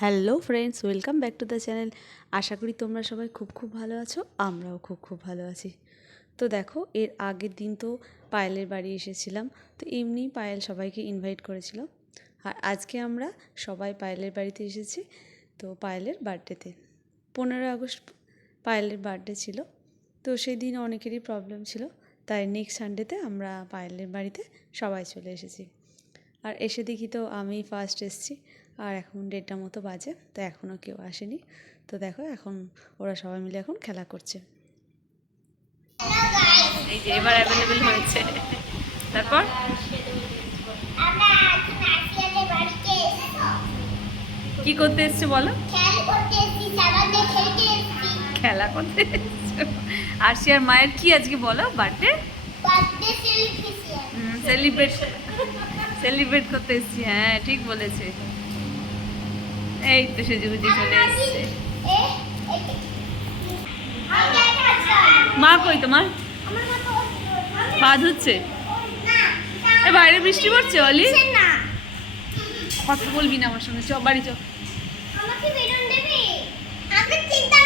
Hello friends, welcome back to the channel. আশা করি তোমরা সবাই খুব ভালো আছো। আমরাও খুব ভালো আছি। তো দেখো, এর আগের দিন তো পায়েলের বাড়ি এসেছিলাম। তো এমনি পায়েল সবাইকে ইনভাইট করেছিল। আর আজকে আমরা সবাই পায়েলের বাড়িতে এসেছি। তো পায়েলের বার্থডেতে 15 আগস্ট পায়েলের বার্থডে ছিল। তো সেই দিন অনেকেরই প্রবলেম ছিল, তাই নেক্সট সানডেতে আমরা পায়েলের বাড়িতে সবাই চলে এসেছি। আর এসে দেখি তো আমি ফার্স্ট এসেছি। আর এখন 1:30 মতো বাজে, তো এখনও কেউ আসেনি। তো দেখো, এখন ওরা সবাই মিলে এখন খেলা করছে। এই যে এবার অ্যাভেলেবেল হয়েছে। তারপর কি করতে এসছো বলো? খেলা করতে এসছো। আরশি আর মায়ের কি আজকে বলো? বার্থডে সেলিব্রেট করতে এসছি। হ্যাঁ, ঠিক বলেছে। এই তো সেজুগুজি চলে এসছে। মা কই তোমার? পা ধুচ্ছে। এ বাইরে বৃষ্টি পড়ছে অলি। কথা বলবি না আমার সঙ্গে। চ বাড়ি চ।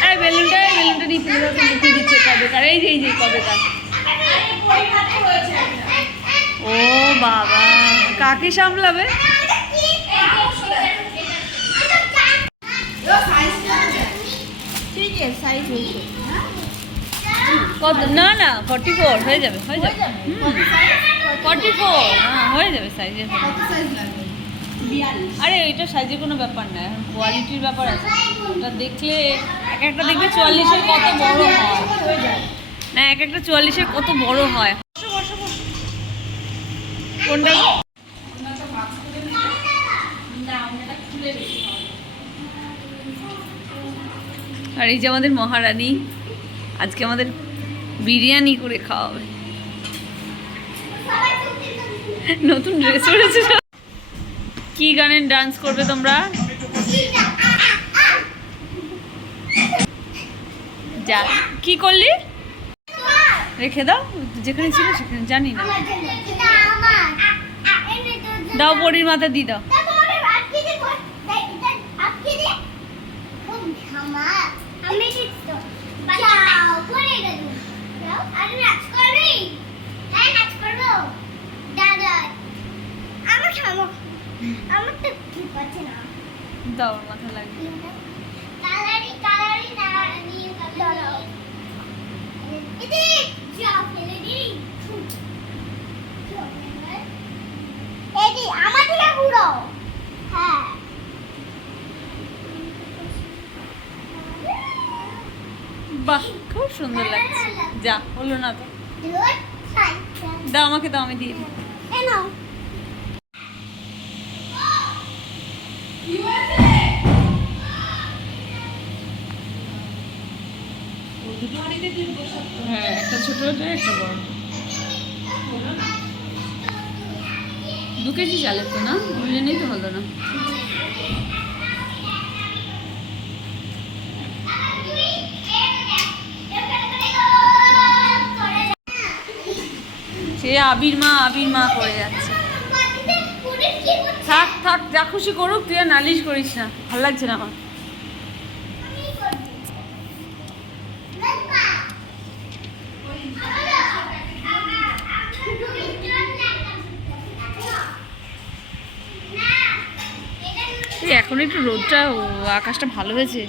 এই বেলুনটা নিয়ে ফেলে দাও। মুখে দিচ্ছে কবেকার। এই যে কবেকার। ও বাবা, কাকে সামলাবে? কত? না 44 হয়ে যাবে 44। হ্যাঁ, হয়ে যাবে সাইজে। আরে এটা সাইজের কোনো ব্যাপার না, এখন কোয়ালিটির ব্যাপার আছে। ওটা দেখলে একটা দেখবে 44-এর কত বড় হয় না, একটা 44-এর কত বড় হয়। কোনটা? আর এই যে আমাদের মহারানী, আজকে আমাদের বিরিয়ানি করে খাওয়াবে। নতুন ড্রেস পরেছে। কি গানের ডান্স করবে তোমরা? যা, কি করলি? রেখে দাও, যেখানে ছিল সেখানে। জানি না, দাও পরির মাথা দিয়ে দাও। দাও মাথা লাগিয়ে। বাহ, খুব সুন্দর লাগছে। যা, হলো না তো। দাও আমাকে, দাও, আমি দিয়ে দিই। হ্যাঁ, একটা ছোট, একটা বড়। 2 কেজি চালের তো না, ওই জন্যই তো হলো না। সে আবির মা করে যাচ্ছে। থাক, যা খুশি করুক, তুই আর নালিশ করিস না। ভালো লাগছে না আমার। এখন একটু রোদটা, আকাশটা ভালো হয়েছে।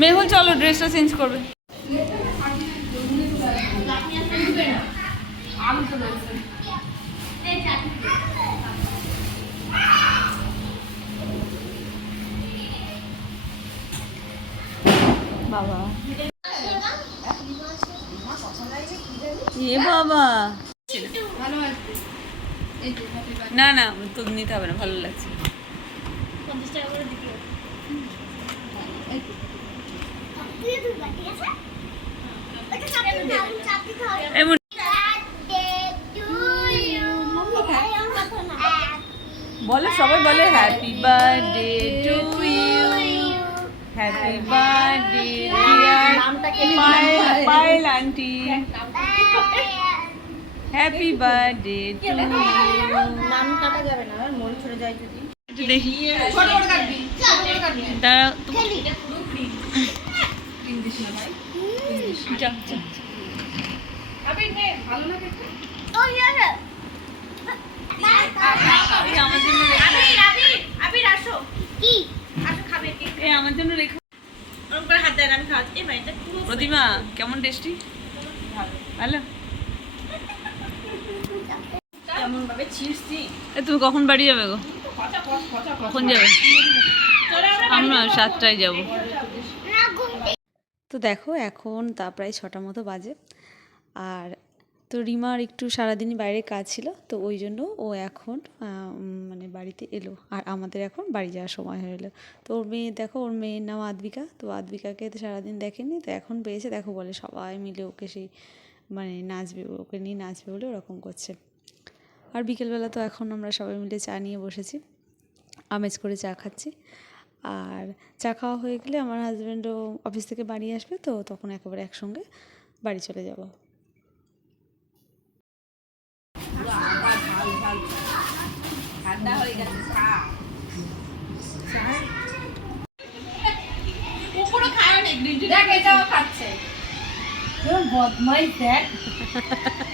মেহুল, চলো ড্রেসটা চেঞ্জ করবে। বাবা, এ বাবা, না তো নিতে হবে না, ভালো লাগছে। বলো, সবাই বলে happy birthday to you, happy birthday dear Payel aunty, happy birthday to you. নাম কাটা যাবে না, মন ছড়ে যায় যদি। একটু দেখি, ছোট করে কাটবি, ছোট করে কাটবি। দাঁড়াও তো। এটা পুরো ফ্রি। তিন দিস না ভাই। যা, যা। আবে নে, ভালো না খেতে? এই আমার জন্য রেখো। আবির আসো। কি? আসো খাবে কি? এই আমার জন্য রেখো। ওরকম করে হাত দেন, আমি খাওয়াচ্ছি। এই ভাই, এটা পুরো প্রতিমা কেমন টেস্টি? ভালো। ভালো। কেমন ভাবে ছিঁড়ছি? এ তুমি কখন বাড়ি যাবে গো? খচা খচ খচা খচ। কখন যাবে? চলো আমরা আমরা 7টায় যাব। তো দেখো এখন তা প্রায় 6টা মতো বাজে। আর তো রিমার একটু সারাদিনই বাইরে কাজ ছিল, তো ওই জন্য ও এখন মানে বাড়িতে এলো, আর আমাদের এখন বাড়ি যাওয়ার সময় হয়ে এলো। তো ওর মেয়ে দেখো, ওর মেয়ের নাম আদ্বিকা, তো আদ্বিকাকে তো সারাদিন দেখেনি, তো এখন পেয়েছে, দেখো বলে সবাই মিলে ওকে সেই মানে নাচবে, ওকে নিয়ে নাচবে বলে ওরকম করছে। আর বিকেলবেলা তো এখন আমরা সবাই মিলে চা নিয়ে বসেছি, আমেজ করে চা খাচ্ছি। আর চা খাওয়া হয়ে গেলে আমার হাজব্যান্ডও অফিস থেকে বাড়ি আসবে, তো তখন একেবারে একসঙ্গে বাড়ি চলে যাব। ঠান্ডা হয়ে গেছে চা। পুরো খায় না গ্রিন টি। দেখ এটাও খাচ্ছে। কোন বদমাইশ দেখ।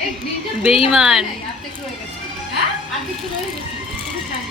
এই গ্রিন টি বেঈমান। আর কিছু হয়ে গেছে। হ্যাঁ? আর কিছু হয়ে গেছে। পুরো খায়।